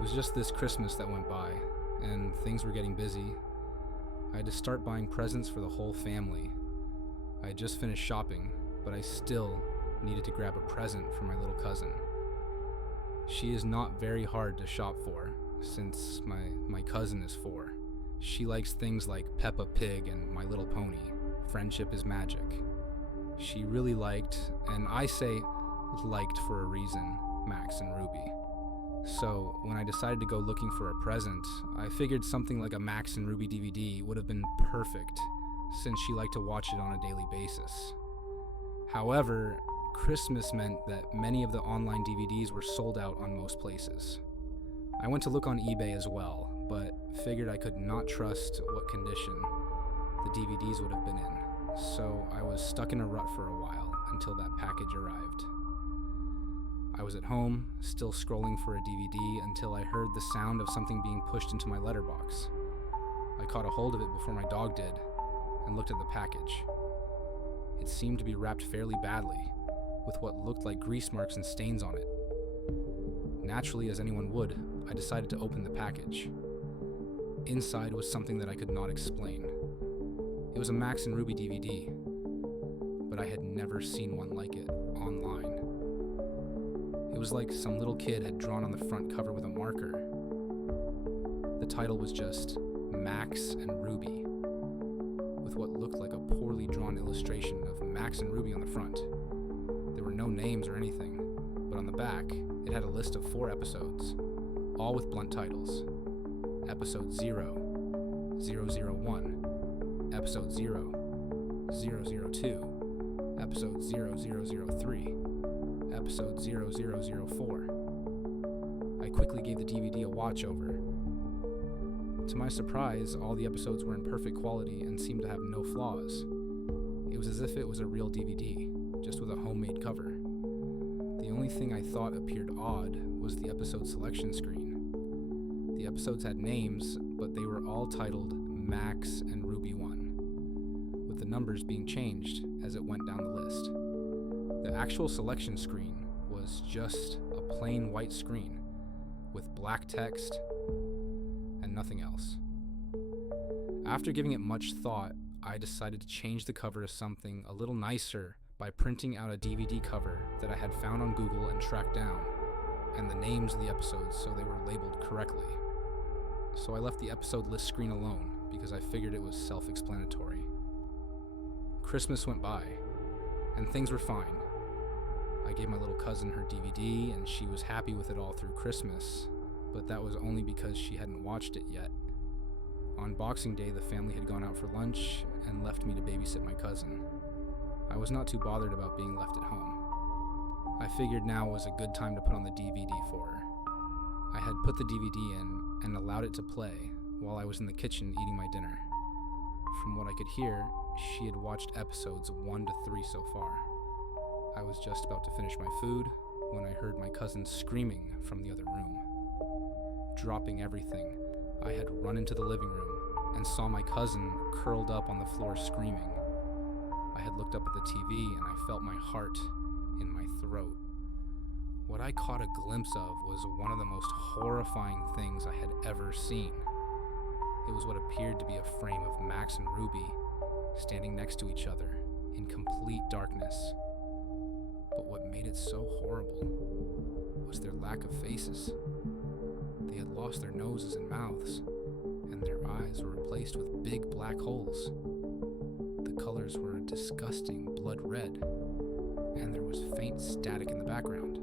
It was just this Christmas that went by, and things were getting busy. I had to start buying presents for the whole family. I had just finished shopping, but I still needed to grab a present for my little cousin. She is not very hard to shop for, since my cousin is 4. She likes things like Peppa Pig and My Little Pony. Friendship is magic. She really liked, and I say liked for a reason, Max and Ruby. So when I decided to go looking for a present, I figured something like a Max and Ruby DVD would have been perfect, since she liked to watch it on a daily basis. However, Christmas meant that many of the online DVDs were sold out on most places. I went to look on eBay as well, but figured I could not trust what condition the DVDs would have been in, so I was stuck in a rut for a while until that package arrived. I was at home, still scrolling for a DVD until I heard the sound of something being pushed into my letterbox. I caught a hold of it before my dog did, and looked at the package. It seemed to be wrapped fairly badly, with what looked like grease marks and stains on it. Naturally, as anyone would, I decided to open the package. Inside was something that I could not explain. It was a Max and Ruby DVD, but I had never seen one like it online. It was like some little kid had drawn on the front cover with a marker. The title was just Max and Ruby, with what looked like a poorly drawn illustration of Max and Ruby on the front. There were no names or anything, but on the back, it had a list of 4 episodes, all with blunt titles. Episode 0, 001, Episode 0, 002, Episode 0003, Episode 0004. I quickly gave the DVD a watch over. To my surprise, all the episodes were in perfect quality and seemed to have no flaws. It was as if it was a real DVD, just with a homemade cover. The only thing I thought appeared odd was the episode selection screen. The episodes had names, but they were all titled Max and Ruby 1, with the numbers being changed as it went down the list. The actual selection screen was just a plain white screen with black text and nothing else. After giving it much thought, I decided to change the cover to something a little nicer by printing out a DVD cover that I had found on Google and tracked down, and the names of the episodes so they were labeled correctly. So I left the episode list screen alone because I figured it was self-explanatory. Christmas went by, and things were fine. I gave my little cousin her DVD, and she was happy with it all through Christmas, but that was only because she hadn't watched it yet. On Boxing Day, the family had gone out for lunch and left me to babysit my cousin. I was not too bothered about being left at home. I figured now was a good time to put on the DVD for her. I had put the DVD in and allowed it to play while I was in the kitchen eating my dinner. From what I could hear, she had watched episodes 1 to 3 so far. I was just about to finish my food when I heard my cousin screaming from the other room. Dropping everything, I had run into the living room and saw my cousin curled up on the floor screaming. I had looked up at the TV and I felt my heart in my throat. What I caught a glimpse of was one of the most horrifying things I had ever seen. It was what appeared to be a frame of Max and Ruby standing next to each other in complete darkness. But what made it so horrible was their lack of faces. They had lost their noses and mouths, and their eyes were replaced with big black holes. The colors were a disgusting blood red, and there was faint static in the background.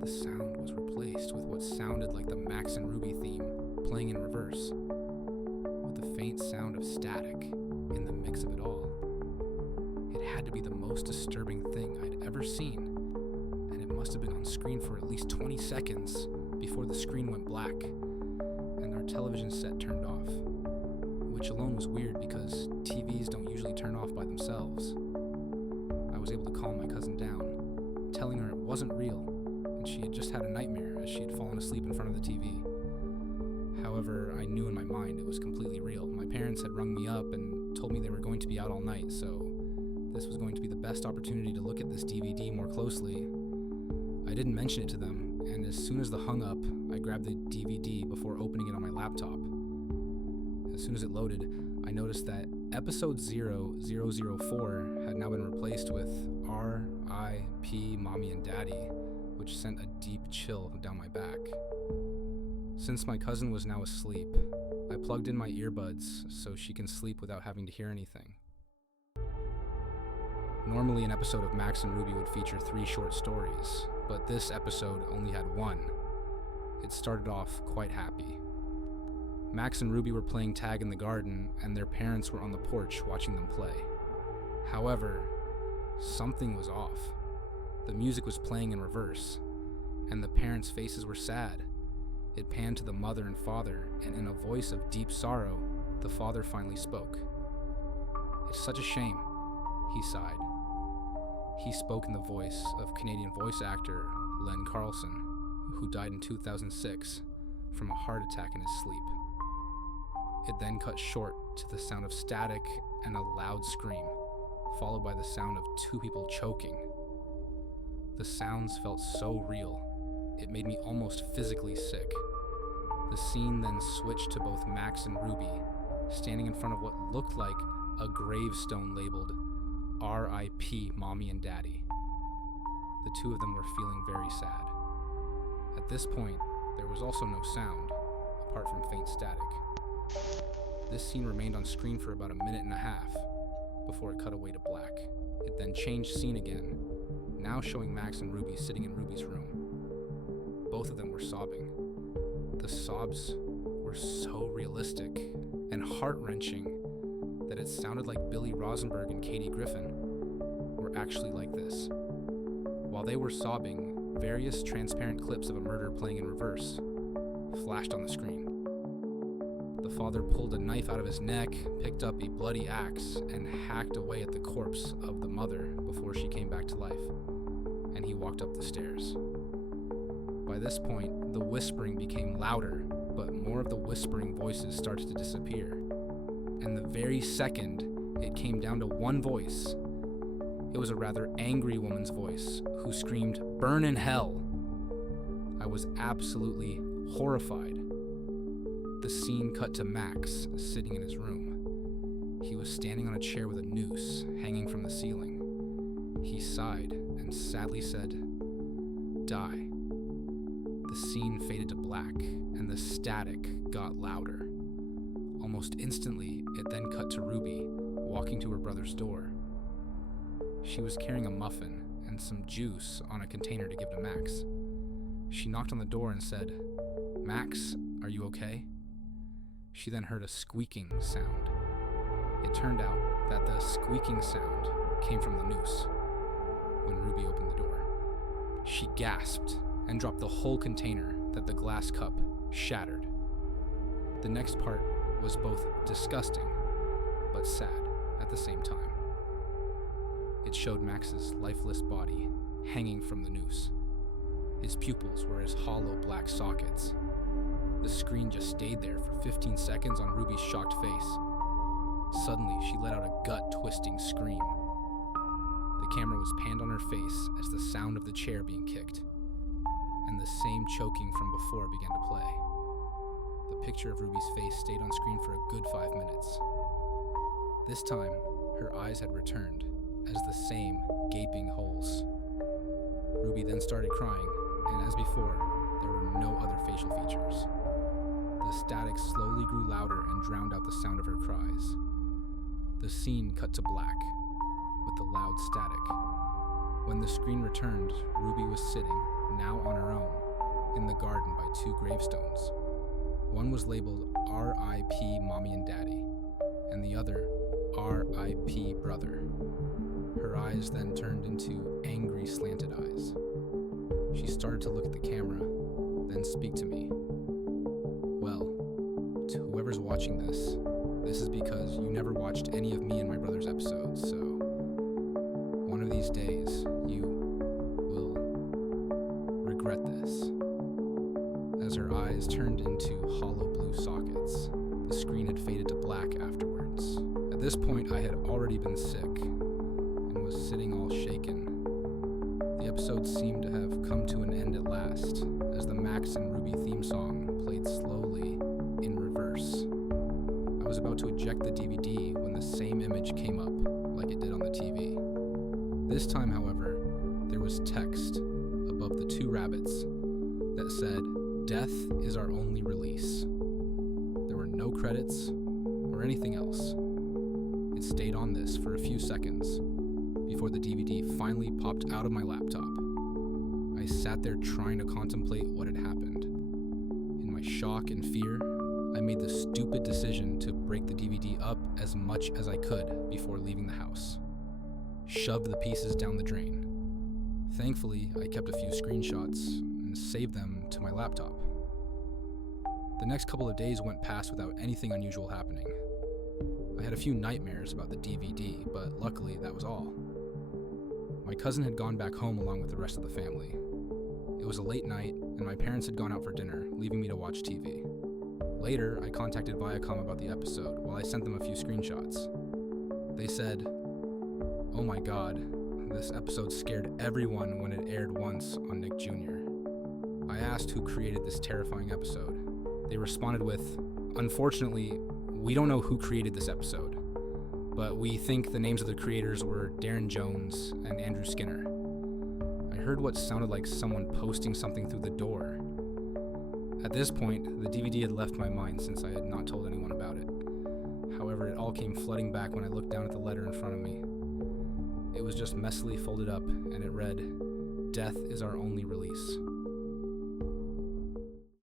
The sound was replaced with what sounded like the Max and Ruby theme playing in reverse, with the faint sound of static in the mix of it all. It had to be the most disturbing thing I'd ever seen, and it must have been on screen for at least 20 seconds before the screen went black and our television set turned off, which alone was weird because TVs don't usually turn off by themselves. I was able to calm my cousin down, telling her it wasn't real and she had just had a nightmare as she had fallen asleep in front of the TV. However, I knew in my mind it was completely real. My parents had rung me up and told me they were going to be out all night, so this was going to be the best opportunity to look at this DVD more closely. I didn't mention it to them, and as soon as the hung up, I grabbed the DVD before opening it on my laptop. As soon as it loaded, I noticed that episode 0004 had now been replaced with R.I.P. Mommy and Daddy, which sent a deep chill down my back. Since my cousin was now asleep, I plugged in my earbuds so she can sleep without having to hear anything. Normally, an episode of Max and Ruby would feature 3 short stories, but this episode only had 1. It started off quite happy. Max and Ruby were playing tag in the garden, and their parents were on the porch watching them play. However, something was off. The music was playing in reverse, and the parents' faces were sad. It panned to the mother and father, and in a voice of deep sorrow, the father finally spoke. "It's such a shame," he sighed. He spoke in the voice of Canadian voice actor Len Carlson, who died in 2006 from a heart attack in his sleep. It then cut short to the sound of static and a loud scream, followed by the sound of 2 people choking. The sounds felt so real, it made me almost physically sick. The scene then switched to both Max and Ruby, standing in front of what looked like a gravestone labeled R.I.P. Mommy and Daddy. The 2 of them were feeling very sad. At this point, there was also no sound, apart from faint static. This scene remained on screen for about a minute and a half, before it cut away to black. It then changed scene again, now showing Max and Ruby sitting in Ruby's room. Both of them were sobbing. The sobs were so realistic and heart-wrenching that it sounded like Billy Rosenberg and Katie Griffin were actually like this. While they were sobbing, various transparent clips of a murder playing in reverse flashed on the screen. The father pulled a knife out of his neck, picked up a bloody axe, and hacked away at the corpse of the mother before she came back to life, and he walked up the stairs. By this point, the whispering became louder, but more of the whispering voices started to disappear. And the very second it came down to one voice, it was a rather angry woman's voice who screamed, "Burn in hell!" I was absolutely horrified. The scene cut to Max sitting in his room. He was standing on a chair with a noose hanging from the ceiling. He sighed and sadly said, "Die." The scene faded to black, and the static got louder. Almost instantly, it then cut to Ruby, walking to her brother's door. She was carrying a muffin and some juice on a container to give to Max. She knocked on the door and said, "Max, are you okay?" She then heard a squeaking sound. It turned out that the squeaking sound came from the noose. When Ruby opened the door, she gasped and dropped the whole container that the glass cup shattered. The next part was both disgusting but sad at the same time. It showed Max's lifeless body hanging from the noose. His pupils were as hollow black sockets. The screen just stayed there for 15 seconds on Ruby's shocked face. Suddenly, she let out a gut-twisting scream. The camera was panned on her face as the sound of the chair being kicked, and the same choking from before began to play. The picture of Ruby's face stayed on screen for a good 5 minutes. This time, her eyes had returned as the same gaping holes. Ruby then started crying, and as before, there were no other facial features. The static slowly grew louder and drowned out the sound of her cries. The scene cut to black, with the loud static. When the screen returned, Ruby was sitting, now on her own, in the garden by 2 gravestones. One was labeled R.I.P. Mommy and Daddy, and the other R.I.P. Brother. Her eyes then turned into angry slanted eyes. She started to look at the camera, then speak to me. "Well, to whoever's watching this is because you never watched any of me and my brother's episodes, so one of these days you will regret this." As her eyes turned into hollow blue sockets, the screen had faded to black afterwards. At this point, I had already been sick and was sitting all shaken. The episode seemed to have come to an end at last, as the Max and Ruby theme song played slowly in reverse. I was about to eject the DVD when the same image came up, like it did on the TV. This time, however, there was text above the two rabbits that said, "Death is our only release." There were no credits or anything else. It stayed on this for a few seconds before the DVD finally popped out of my laptop. I sat there trying to contemplate what had happened. In my shock and fear, I made the stupid decision to break the DVD up as much as I could before leaving the house. Shoved the pieces down the drain. Thankfully, I kept a few screenshots and saved them to my laptop. The next couple of days went past without anything unusual happening. I had a few nightmares about the DVD, but luckily that was all. My cousin had gone back home along with the rest of the family. It was a late night, and my parents had gone out for dinner, leaving me to watch TV. Later, I contacted Viacom about the episode while I sent them a few screenshots. They said, "Oh my god, this episode scared everyone when it aired once on Nick Jr." I asked who created this terrifying episode. They responded with, "Unfortunately, we don't know who created this episode, but we think the names of the creators were Darren Jones and Andrew Skinner." I heard what sounded like someone posting something through the door. At this point, the DVD had left my mind since I had not told anyone about it. However, it all came flooding back when I looked down at the letter in front of me. It was just messily folded up, and it read, "Death is our only release."